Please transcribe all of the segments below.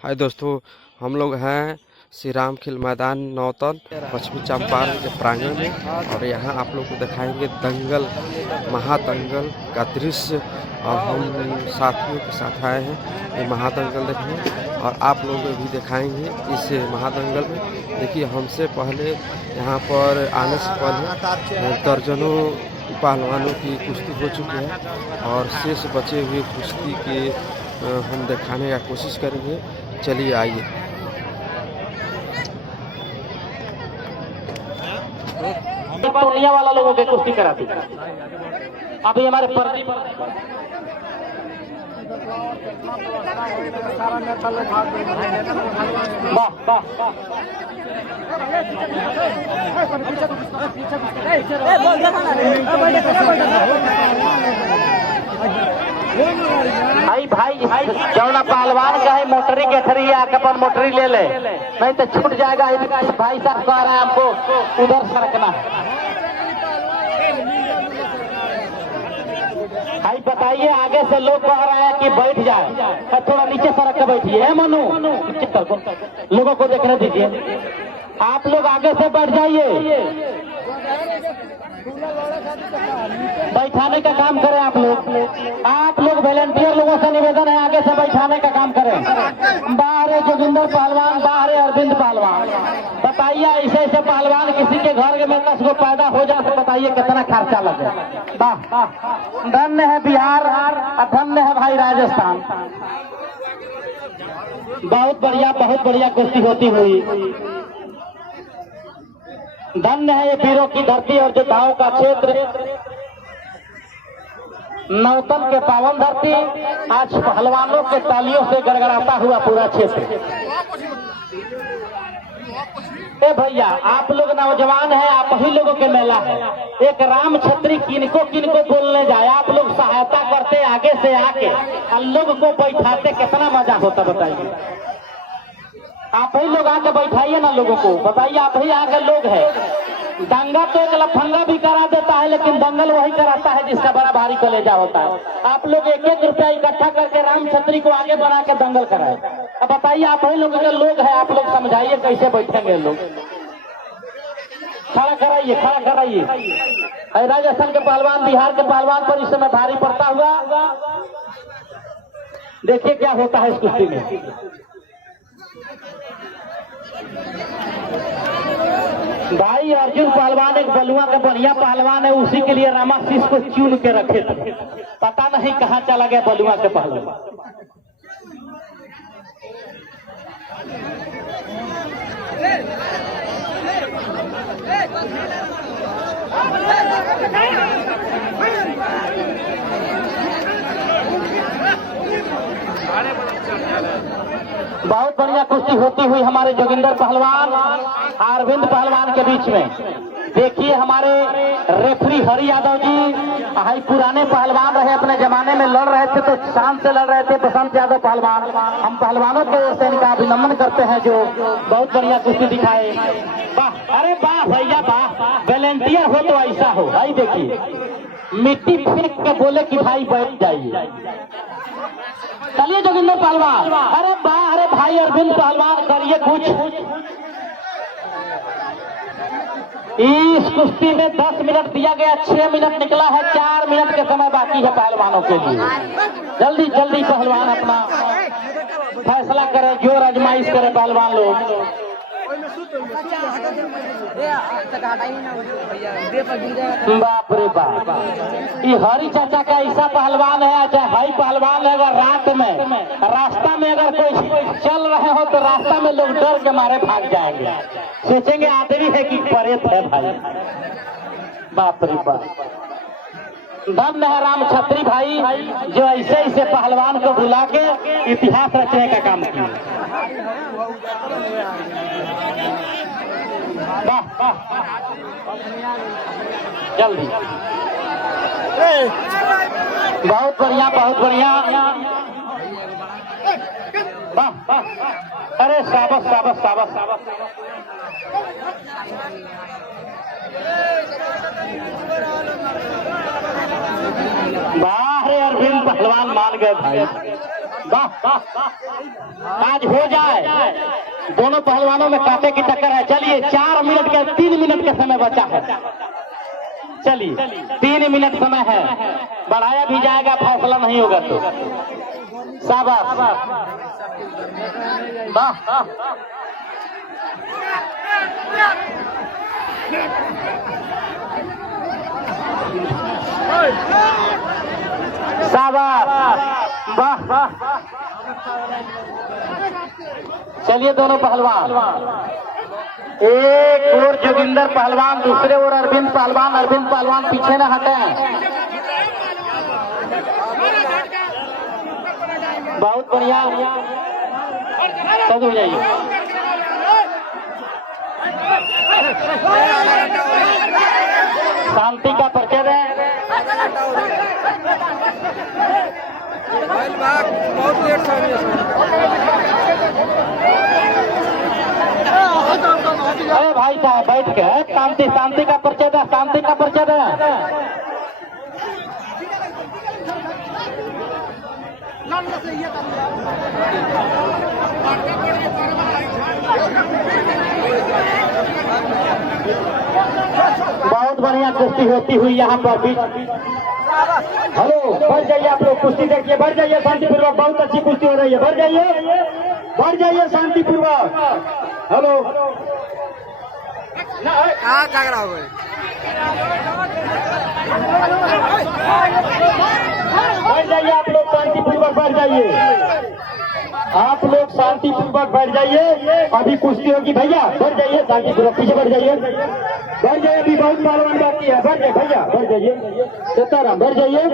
हाय दोस्तों, हम लोग हैं श्री राम खेल मैदान नौतन पश्चिमी चंपारण के प्रांगण में। और यहाँ आप लोग को दिखाएंगे दंगल, महादंगल का दृश्य। और हम साथियों के साथ आए हैं ये महादंगल देखने, और आप लोग भी दिखाएंगे इस महादंगल में। देखिए, हमसे पहले यहाँ पर आने से पहले दर्जनों पहलवानों की कुश्ती हो चुकी है, और शेष बचे हुए कुश्ती के हम दिखाने का कोशिश करेंगे। चलिए आइए। पूर्णिया वाला लोगों के कुश्ती कराती अभी हमारे प्रदीप भाई भाई जौना पहलवान का है मोटरी के थरी आके अपन मोटरी ले ले, नहीं तो छूट जाएगा। भाई साहब कह रहे हैं हमको उधर सरकना। भाई बताइए, आगे से लोग कह रहे हैं कि बैठ जाए, थोड़ा नीचे सरक के बैठिए। मनु लोगों को देखने दीजिए, आप लोग आगे से बैठ जाइए, बैठाने का काम करें। आप लोग वॉलंटियर लोगों से निवेदन है आगे से बैठाने का काम करें। बाहर है जोगिंदर पहलवान, बाहर है अरविंद पहलवान। बताइए, ऐसे ऐसे पहलवान किसी के घर में 10 गो पैदा हो जाए तो बताइए कितना खर्चा लगे। धन्य है बिहार और धन्य है भाई राजस्थान। बहुत बढ़िया कुश्ती होती हुई। धन्य है ये वीरों की धरती और योद्धाओं का क्षेत्र, नौतन के पावन धरती। आज पहलवानों के तालियों से गड़गड़ाता हुआ पूरा क्षेत्र। ए भैया, आप लोग नौजवान हैं, आप ही लोगों के मेला है। एक राम छत्री किनको बोलने जाए, आप लोग सहायता करते आगे से आके और लोग को बैठाते, कितना मजा होता बताइए। आप ही लोग आके बैठाइए ना लोगों को, बताइए। आप ही आगे लोग हैं। दंगा तो एक लफंगा भी करा देता है, लेकिन दंगल वही कराता है जिसका बड़ा भारी कलेजा होता है। आप लोग 1-1 रुपया इकट्ठा करके राम छत्री को आगे बना के दंगल कराए। अब बताइए, आप ही लोग के लोग हैं, आप लोग समझाइए कैसे बैठेंगे लोग। खड़ा कराइए। राजस्थान के पहलवान बिहार के पहलवान पर इस समय भारी पड़ता हुआ। देखिए क्या होता है इस कुश्ती में। भाई अर्जुन पहलवान एक बलुआ का बढ़िया पहलवान है, उसी के लिए रामाशीष को चुन के रखे थे। पता नहीं कहाँ चला गया बलुआ के पहलवान। बहुत बढ़िया कुश्ती होती हुई हमारे जोगिंदर पहलवान अरविंद पहलवान के बीच में। देखिए, हमारे रेफरी हरि यादव जी हाई पुराने पहलवान रहे, अपने जमाने में लड़ रहे थे तो शान से लड़ रहे थे। बसंत यादव पहलवान, हम पहलवानों की ओर से इनका अभिनंदन करते हैं जो बहुत बढ़िया कुश्ती दिखाए। वाह, अरे वाह भैया वाह, वॉलंटियर हो तो ऐसा हो। भाई देखिए, मिट्टी फेंक के बोले कि भाई बैठ जाइए। चलिए जोगिंदर पहलवान, अरे वाह, अरे भाई अरविंद पहलवान करिए कुछ। इस कुश्ती में 10 मिनट दिया गया, 6 मिनट निकला है, 4 मिनट के समय बाकी है पहलवानों के लिए। जल्दी पहलवान अपना फैसला करे, जोर आजमाइश करे पहलवान लोग। बाप रे बाप, ये हरी चाचा का ऐसा पहलवान है, चाहे भाई पहलवान है। अगर रात में रास्ता में अगर कोई चल रहे हो तो रास्ता में लोग डर के मारे भाग जाएंगे, सोचेंगे आदमी है कि प्रेत है भाई। बाप रे बाप, धन्य है राम छत्री भाई जो ऐसे पहलवान को बुला के इतिहास रचने का काम किया। जल्दी, बहुत बढ़िया। अरे शाबाश। वाह रे अरविंद पहलवान मान गए भाई, वाह वाह, आज हो जाए। दोनों पहलवानों में कांटे की टक्कर है। चलिए 4 मिनट के 3 मिनट का समय बचा है। चलिए 3 मिनट समय है, बढ़ाया भी जाएगा, फैसला नहीं होगा तो। शाबाश, वाह, शाबाश, वाह वाह। चलिए दोनों पहलवान, एक और जोगिंदर पहलवान, दूसरे और अरविंद पहलवान। अरविंद पहलवान पीछे न हटे, बहुत बढ़िया। सब हो जाइए, शांति का परिचय दें। बहुत लेट से अरे भाई साहब बैठ के शांति, शांति का परिचय दें, शांति का परिचय दें। बहुत बढ़िया कुश्ती होती हुई यहाँ पर भी। हेलो, बढ़ जाइए आप लोग, कुश्ती देखिए, बढ़ जाइए शांतिपूर्वक। बहुत अच्छी कुश्ती हो रही है, बढ़ जाइए, बढ़ जाइए शांतिपूर्वक। हेलो, कहाँ झगड़ा हो गए? बढ़ जाइए आप लोग, शांतिपूर्वक बढ़ जाइए, आप लोग शांतिपूर्वक बढ़ जाइए। अभी कुश्ती होगी भैया, बढ़ जाइए शांतिपूर्वक, पीछे बढ़ जाइए, बढ़ जाइए। अभी बहुत पहलवान बाकी है, बढ़ जाइए भैया, बढ़ जाइए। सीताराम, बढ़ जाइए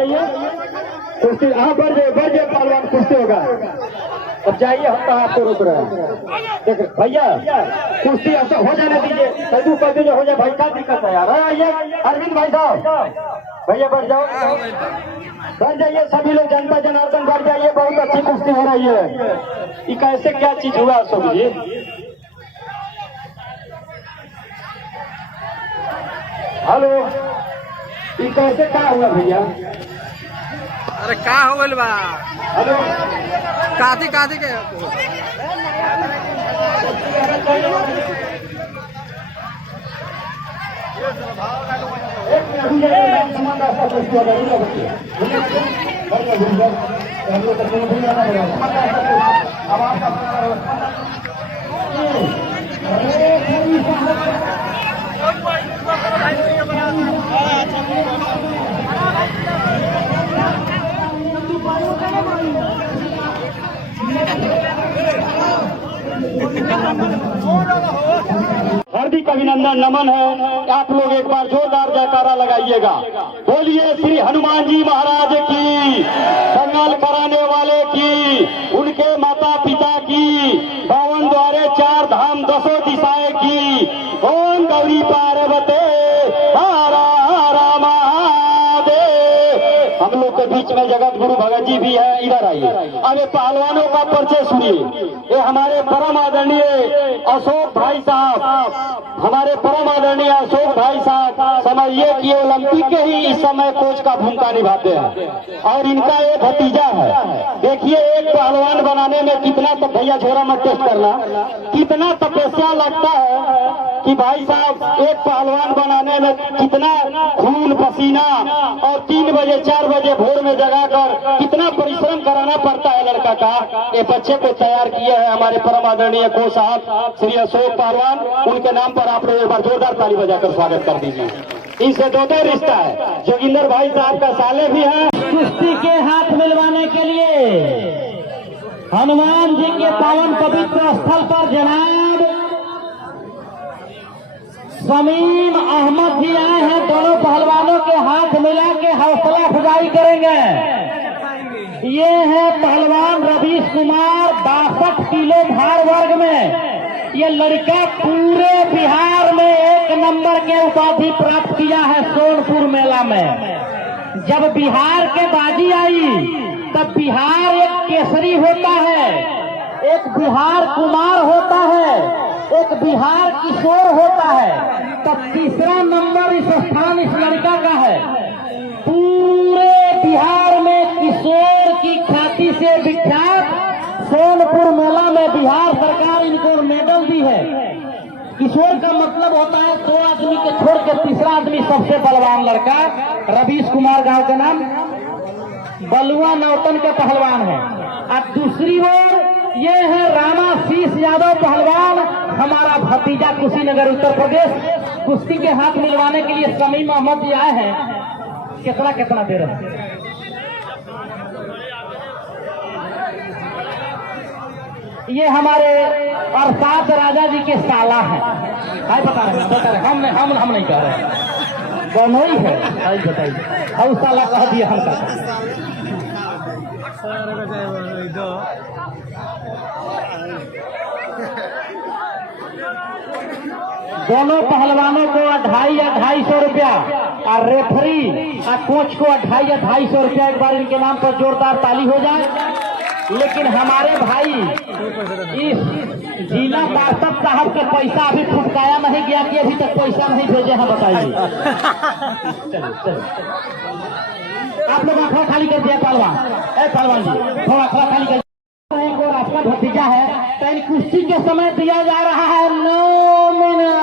कुश्ती। हाँ बढ़ जाइए पहलवान, कुश्ती होगा। अब जाइए, हम कहाँ आपको रोक रहे हैं। देख भैया, कुश्ती ऐसा हो जाने दीजिए, सैदू कर दीजिए, हो जाए भाई, क्या दिक्कत है यार। आइए अरविंद भाई साहब, भैया बढ़ जाओ, बढ़ जाइए सभी लोग, जनता जनार्दन बढ़ जाइए। बहुत अच्छी कुश्ती हो रही है। ये कैसे क्या चीज हुआ अशोक जी? हेलो, ये कैसे क्या हुआ भैया? अरे का हो गइल बा? हेलो, काती काती के हार्दिक अभिनंदन, नमन है। आप लोग एक बार जोरदार जयकारा लगाइएगा। बोलिए श्री हनुमान जी महाराज की, दंगल कराने वाले की, उनके माता पिता की, 52 द्वारे 4 धाम 10 दिशाएं की। ओम गौरी पार्वते हरा हरा महादेव। हम लोग के बीच में जगत गुरु भगत जी भी है, इधर आइए। अब ये पहलवानों का परिचय सुनिए। ये हमारे परम आदरणीय अशोक भाई साहब, हमारे परम आदरणीय अशोक भाई साहब, समझिए कि ओलंपिक के ही इस समय कोच का भूमिका निभाते हैं। और इनका एक भतीजा है। देखिए एक पहलवान बनाने में कितना, तो भैया झोरा मत टेस्ट करना, कितना तपस्या लगता है कि भाई साहब एक पहलवान बनाने में कितना खून पसीना, और 3 बजे 4 बजे भोर में जगाकर कितना परिश्रम कराना पड़ता है लड़का का। ये बच्चे को तैयार किए हैं हमारे परम आदरणीय कोच साहब श्री अशोक पहलवान। उनके नाम पर आप लोग एक बार जोरदार ताली बजाकर स्वागत कर दीजिए। इनसे दो रिश्ता है, जोगिंदर भाई साहब का साले भी है। कुश्ती के हाथ मिलवाने के लिए हनुमान जी के पावन पवित्र स्थल पर जनाब समीम अहमद जी आए हैं। दोनों पहलवानों के हाथ मिला के हौसला अफजाई करेंगे। ये है पहलवान रवीश कुमार, 62 किलो भार वर्ग में। ये लड़का पूरे बिहार में 1 नंबर के उपाधि प्राप्त किया है सोनपुर मेला में। जब बिहार के बाजी आई तब बिहार एक केसरी होता है, एक बिहार कुमार होता है, एक बिहार किशोर होता है, तब तीसरा नंबर इस स्थान इस लड़का का है। पूरे बिहार में किशोर की ख्याति से विख्यात है, बिहार सरकार इनको मेडल दी है। किशोर का मतलब होता है 2 आदमी के छोड़ के तीसरा आदमी सबसे बलवान लड़का। रवीश कुमार गांव का नाम, बलुआ नौतन के पहलवान है। और दूसरी ओर ये है रामाशीष यादव पहलवान, हमारा भतीजा कुशीनगर उत्तर प्रदेश। कुश्ती के हाथ मिलवाने के लिए समीम अहमद जी आए हैं। कितना कितना दे रहे हैं? ये हमारे अरसाद राजा जी के साला हैं। हाय बता रहे हम नहीं कह रहे, दोनों ही है। हाय बताइए, हम साला कह दिए हम का। दोनों पहलवानों को 250 रुपया और रेफरी और कोच को 250 रुपया एक बार इनके नाम पर जोरदार ताली हो जाए। लेकिन हमारे भाई इस जिला पार्षद साहब के पैसा अभी फुटकाया नहीं गया कि अभी तक पैसा नहीं भेजे हैं, बताइए। आप लोग आंखों खाली कर दिया पहलवान। पहलवान जी थोड़ा आंखों खाली कर। आपका भतीजा है, तो कुश्ती के समय दिया जा रहा है 9 मिनट।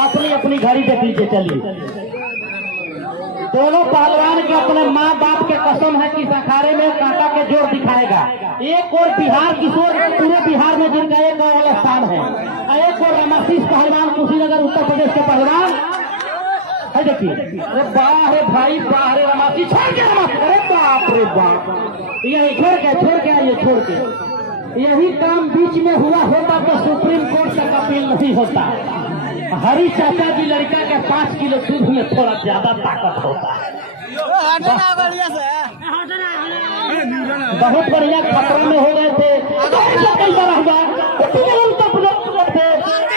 अपनी अपनी घड़ी देख लीजिए। चलिए, दोनों पहलवान के अपने माँ बाप के कसम है कि इस अखाड़े में कांटा के जोर दिखाएगा। एक और बिहार किशोर, पूरे बिहार में जिनका एक और स्थान है। एक और रामाशीष पहलवान कुशीनगर उत्तर प्रदेश के पहलवान है। देखिए, अरे वाह रे भाई, वाह रे रामाशीष, छोड़ के रामाशीष, अरे बाप रे बाप, यही छोड़ के आइए, छोड़ के। यही काम बीच में हुआ होता तो सुप्रीम कोर्ट तक अपील नहीं होता। हरी चाचा की लड़का के 5 किलो दूध में थोड़ा ज्यादा ताकत होता है। बहुत बढ़िया खतरा में हो गए थे। कई बार हुआ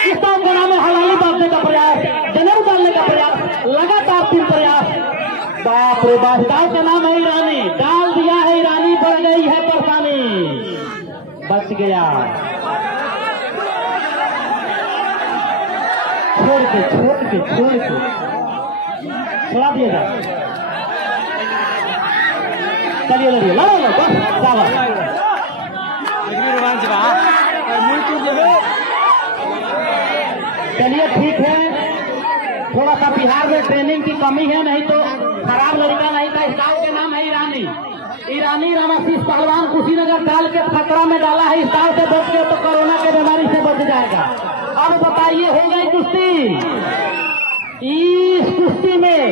किसान के नाम में हलाली बांधने का प्रयास, जनेऊ डालने का प्रयास, लगातार 3 प्रयास। बाप रे बाप, दाल का नाम है ईरानी, डाल दिया है ईरानी, बढ़ गई है परेशानी। बच गया, छोड़ के छोड़ा दिया जाए। चलिए लड़िए, लो चलिए, ठीक है। थोड़ा सा बिहार में ट्रेनिंग की कमी है, नहीं तो खराब लड़का नहीं था। इस गाँव के नाम है ईरानी रामाशीष पहलवान कुशीनगर डाल के खतरा में डाला है। इस गाँव से बच के तो कोरोना के बीमारी से बच जाएगा। अब बताइए, हो गई कुश्ती। इस कुश्ती में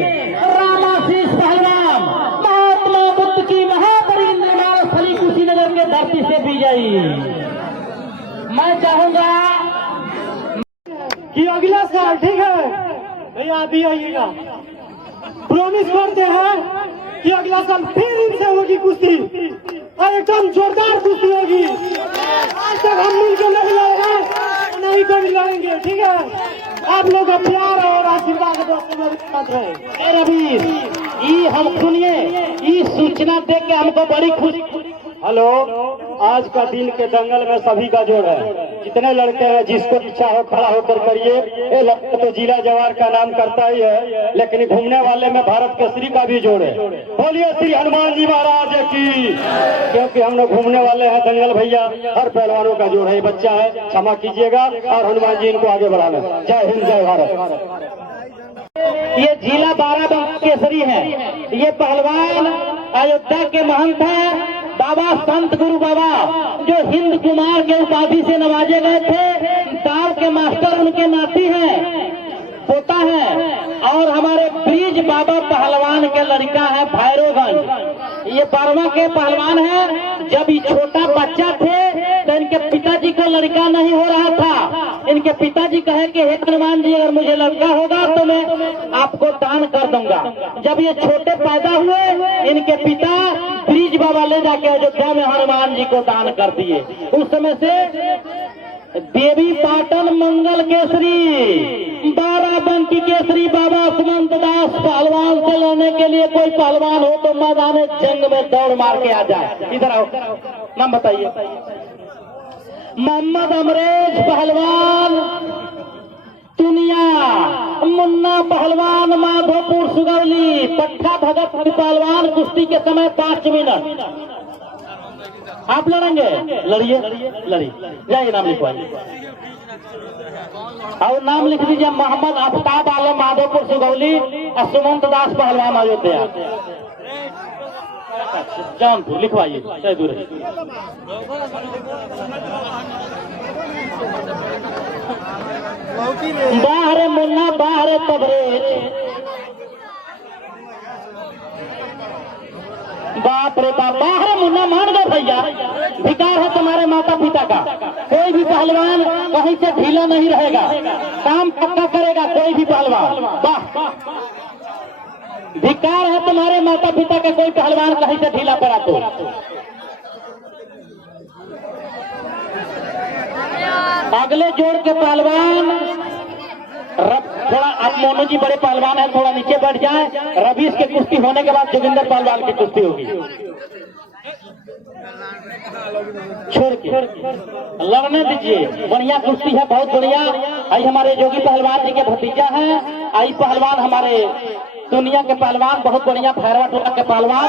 रामाशीष पहलवान महात्मा बुद्ध की महापरिनिर्वाण स्थली कुशीनगर के धरती से विजयी। मैं चाहूंगा कि अगला साल, ठीक है भैया, अभी आइएगा, प्रॉमिस करते हैं कि अगला साल फिर इनसे होगी कुश्ती और एकदम जोरदार कुश्ती होगी। आज तक हम मिलकर नहीं लड़े, नहीं कभी लड़ेंगे, ठीक है। आप लोग का प्यार और आशीर्वाद रहे। रवीश, ये हम सुनिए, ये सूचना देख के हमको बड़ी खुशी। हेलो, आज का दिन के दंगल में सभी का जोड़ है। जितने लड़के हैं, जिसको इच्छा हो खड़ा होकर करिए। ये लड़का तो जिला जवार का नाम करता ही है, लेकिन घूमने वाले में भारत केसरी का भी जोड़ है। बोलिए श्री हनुमान जी महाराज की। क्योंकि हम लोग घूमने वाले हैं दंगल भैया, हर पहलवानों का जोड़ है। ये बच्चा है, क्षमा कीजिएगा, और हनुमान जी इनको आगे बढ़ाना। जय हिंद, जय भारत। ये जिला बाराबंकी केसरी है। ये पहलवान अयोध्या के महंत है, बाबा संत गुरु बाबा, जो हिंद कुमार के उपाधि से नवाजे गए थे। दाव के मास्टर उनके नाती हैं, पोता है। और हमारे ब्रिज बाबा पहलवान के लड़का है भैरवगंज। ये 12वां के पहलवान है। जब ये छोटा बच्चा थे तो इनके पिताजी का लड़का नहीं हो रहा था। इनके पिताजी कहे कि हे हनुमान जी, अगर मुझे लड़का होगा तो मैं आपको दान कर दूंगा। जब ये छोटे पैदा हुए, इनके पिता ब्रिज बाबा ले जाके अयोध्या में हनुमान जी को दान कर दिए। उस समय से देवी पाटन मंगल केसरी, बाराबंकी केसरी बाबा सुमंत दास पहलवान से लड़ने के लिए कोई पहलवान हो तो मैदान जंग में दौड़ मार के आ जाए। इधर आओ, नाम बताइए। मोहम्मद अमरेज पहलवान दुनिया, मुन्ना पहलवान माधोपुर सुगौली, पट्टा भगत पहलवान कुश्ती के समय 5 मिनट। आप लड़ेंगे? लड़िए, लड़िए, जाइए नाम लिखवाइए। और नाम लिख दीजिए मोहम्मद आफ्ताब आलम माधोपुर सुगौली और सुमंत दास पहलवान अयोध्या जौनपुर। लिखवाइए, जय दूर। बाहर मुन्ना बाहर तबरेज, बाप रे बाप, बाहर मुन्ना मान गए भैया। धिकार है तुम्हारे माता पिता का। कोई भी पहलवान कहीं से ढीला नहीं रहेगा, काम पक्का करेगा कोई भी पहलवान। वाह, धिकार है तुम्हारे माता पिता का, कोई पहलवान कहीं से ढीला पड़ा तो। अगले जोड़ के पहलवान थोड़ा, अब मोनू जी बड़े पहलवान है, थोड़ा नीचे बैठ जाए। रवीश के कुश्ती होने के बाद जोगिंदर पहलवान की कुश्ती होगी। छोड़ के लड़ने दीजिए, बढ़िया कुश्ती है, बहुत बढ़िया। आई हमारे जोगी पहलवान जी के भतीजा हैं। आई पहलवान हमारे दुनिया के पहलवान, बहुत बढ़िया भैरवा टोला के पहलवान।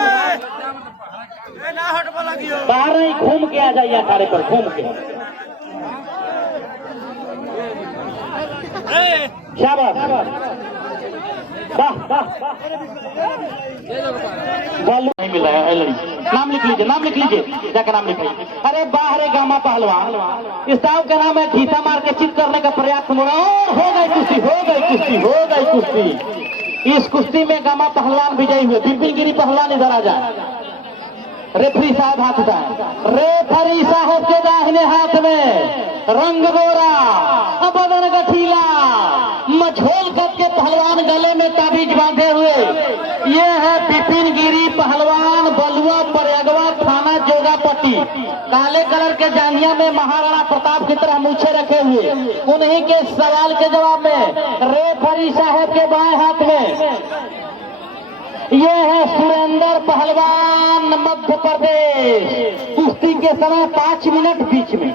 बाहर ही घूम के आ जाइए अखाड़े पर, घूम के। शाबाश, नहीं मिला है लड़ी। नाम लिख लीजिए, नाम लिख लीजिए, जाकर नाम लिखाइए। अरे बाहरे गामा पहलवान, इस साहब का नाम है। घीसा मार के चित करने का प्रयास मुड़ा, हो गई कुश्ती, हो गई कुश्ती, हो गई कुश्ती। इस कुश्ती में गामा पहलवान विजयी हुए। बिपिन गिरी पहलवान इधर आ जाए। रेफरी साहब हाथ उठाए। रेफरी साहब के दाहिने हाथ में रंग गोरा, बदन गठीला, मझोल कद के पहलवान, गले में ताबीज बांधे हुए। ये है बिपिन गिरी पहलवान, बलुआ प्रयागवा थाना जोगापट्टी। काले कलर के जांघिया में महाराणा प्रताप की तरह मूछे रखे हुए। उन्हीं के सवाल के जवाब में रेफरी साहब के बाएं हाथ में ये है सुरेंद्र पहलवान, मध्य प्रदेश। कुश्ती के समय 5 मिनट बीच में।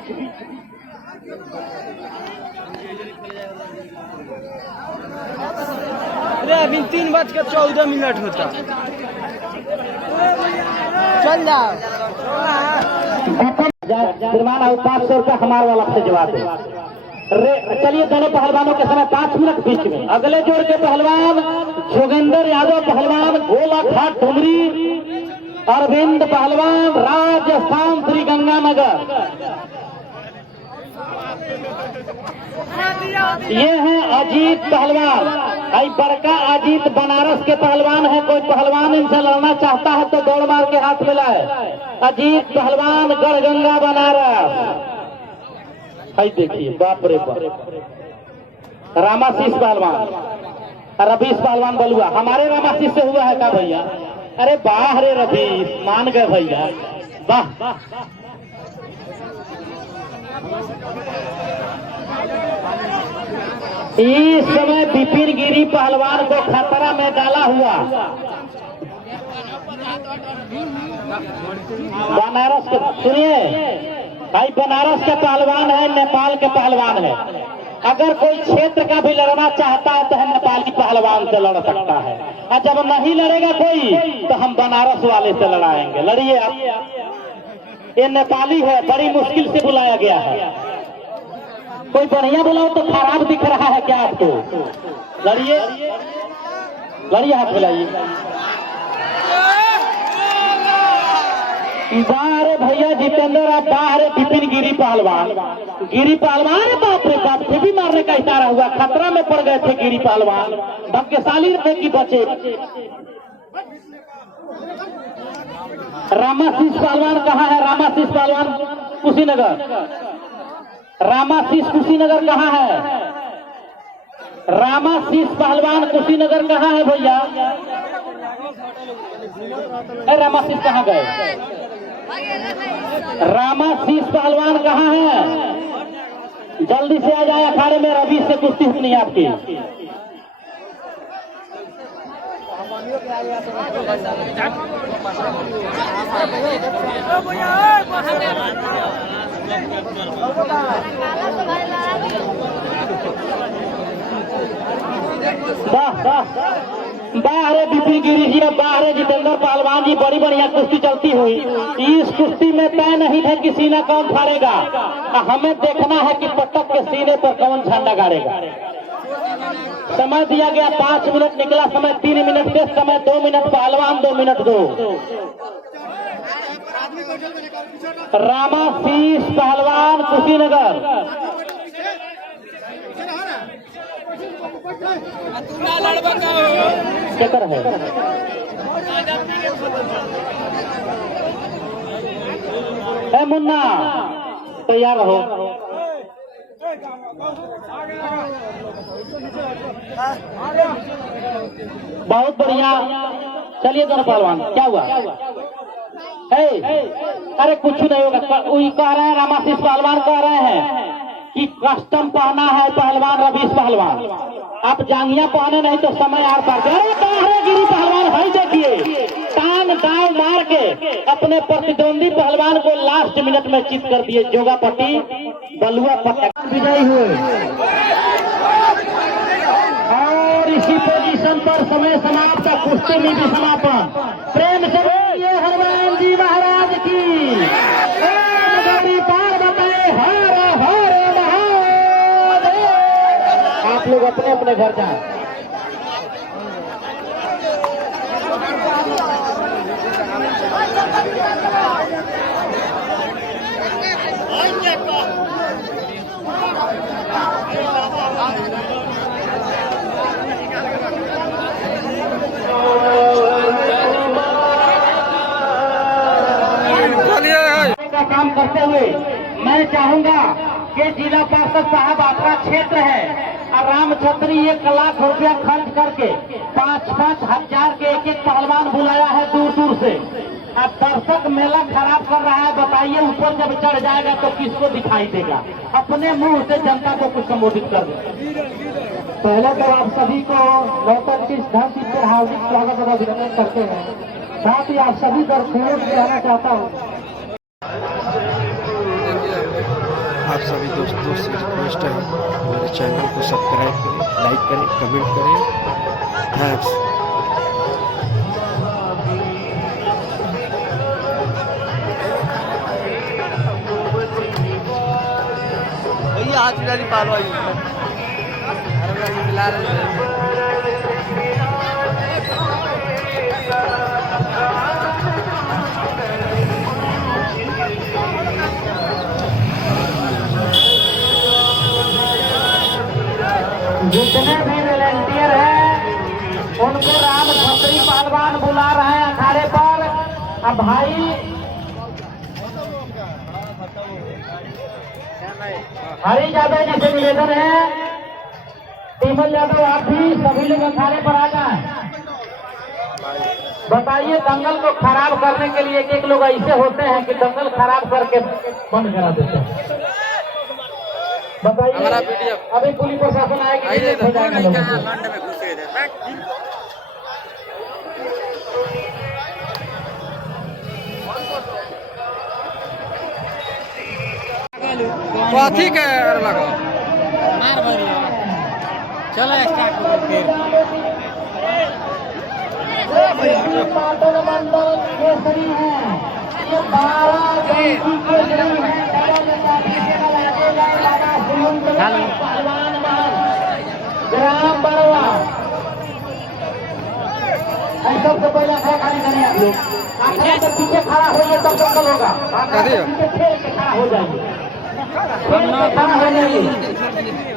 अरे अभी 3:14 होता। चल जाओ। जुर्माना 500 रुपया हमारे वाला से जवाब दे। चलिए, दोनों पहलवानों के समय 5 मिनट बीच में। अगले जोड़ के पहलवान जोगिंदर यादव पहलवान, गोलाघाट डुमरी। अरविंद पहलवान, राजस्थान श्री गंगानगर। ये है अजीत पहलवान। आई बड़का अजीत बनारस के पहलवान है। कोई पहलवान इनसे लड़ना चाहता है तो दौड़ मार के हाथ मिलाए। अजीत पहलवान, गढ़गंगा बनारस। आई देखिए, बाप रे बाप। रामाशीष पहलवान, रवीश पहलवान बलुआ। हमारे रामाशीष से हुआ है क्या भैया? अरे वाह रे रवीश, मान गए भैया, वाह। इस समय बिपिन गिरी पहलवान को खतरा में डाला हुआ। बनारस के, सुनिए भाई, बनारस के पहलवान है, नेपाल के पहलवान है। अगर कोई क्षेत्र का भी लड़ना चाहता है तो हम नेपाली पहलवान से लड़ सकता है, और जब नहीं लड़ेगा कोई तो हम बनारस वाले से लड़ाएंगे। लड़िए आप। ये नेपाली है, बड़ी मुश्किल से बुलाया गया है। कोई बढ़िया बुलाओ तो खराब दिख रहा है क्या आपको? लड़िए, लड़िए, हाथ मिलाइए। बाहर भैया जितेंद्र, आप बाहर। बिपिन गिरी पहलवान, गिरी पहलवान, बाप रे बाप, फिर भी मारने का इशारा हुआ। खतरा में पड़ गए थे गिरी पहलवान, भाग्यशाली रहे कि बचे। रामाशीष पहलवान कहाँ है? रामाशीष पहलवान कुशीनगर। रामाशीष कुशीनगर कहाँ है? रामाशीष पहलवान कुशीनगर कहाँ है भैया? रामाशीष कहाँ गए? रामाशीष पहलवान कहाँ है? जल्दी से आ जाए अखाड़े में। रवि से कुश्ती होनी है आपकी। वाह वाह, बाहरे बीपी गिरी जी, बाहरे जितेंद्र पहलवान जी, बड़ी बढ़िया कुश्ती चलती हुई। इस कुश्ती में तय नहीं है कि सीना कौन फाड़ेगा, हमें देखना है कि पटक के सीने पर कौन झंडा गाड़ेगा। समय दिया गया 5 मिनट, निकला समय 3 मिनट, के समय 2 मिनट, पहलवान 2 मिनट 2। रामाशीष पहलवान कुशीनगर। चक्कर है ए मुन्ना, तैयार रहो। बहुत बढ़िया, चलिए दोनों पहलवान। क्या हुआ? अरे कुछ नहीं होगा। वही कह रहे हैं, रामाशीष पहलवान कह रहे हैं कि कस्टम पहना है पहलवान रवीश पहलवान। आप जांघिया पहने नहीं तो समय आर पार। अरे गिरी पहलवान है, देखिए टांग दाव मार के अपने प्रतिद्वंदी पहलवान को लास्ट मिनट में चित कर दिए। जोगापट्टी बलुआ पट्टा विजयी हुए और इसी पोजीशन पर समय समाप्त, कुश्ती में भी समापन। प्रेम से बोलिए हनुमान जी महाराज की। पार बताए हर हर महादेव। आप लोग अपने अपने घर जाएं। का काम करते हुए मैं चाहूंगा कि जिला पार्षद साहब आपका क्षेत्र है और रामचंद्री 1 लाख रुपया खर्च करके 5-5 हजार के एक पहलवान बुलाया है दूर दूर से। अब दर्शक मेला खराब कर रहा है, बताइए ऊपर जब चढ़ जाएगा तो किसको दिखाई देगा? अपने मुंह से जनता को कुछ संबोधित कर दे। पहले तो आप सभी को नौतन की इस धरती पर हार्दिक स्वागत और अभिनंदन करते हैं। साथ ही आप सभी दर्शकों से कहना चाहता हूँ, आप सभी दोस्तों से रिक्वेस्ट है मेरे चैनल को सब्सक्राइब करें, लाइक करें, कमेंट करें। थैंक्स। भैया हाथ मिला नहीं पाल भाई। मिला रहे जितने भी वॉलंटियर हैं उनको रामचंद्री पहलवान बुला रहे हैं अखाड़े पर। अब भाई हरी यादव जी से निवेदन है, टीमल यादव आप भी सभी लोग अखाड़े पर आ जाएं। बताइए, दंगल को खराब करने के लिए एक लोग ऐसे होते हैं कि दंगल खराब करके बंद करा देते हैं। बताइए, अभी पुलिस प्रशासन आएगी हो जाएगा लोगों को। कथी के लगा मार भरिया। चलो स्टार्ट करो फिर। मंडल केसरी है, ये 12 केसरी है। ग्राम बड़वा सबसे पहले खाली करिए आप लोग। आप पीछे खड़ा होइए तब दंगल होगा। पीछे खेल के खड़ा हो जाइए, खेल के खड़ा हो जाइए।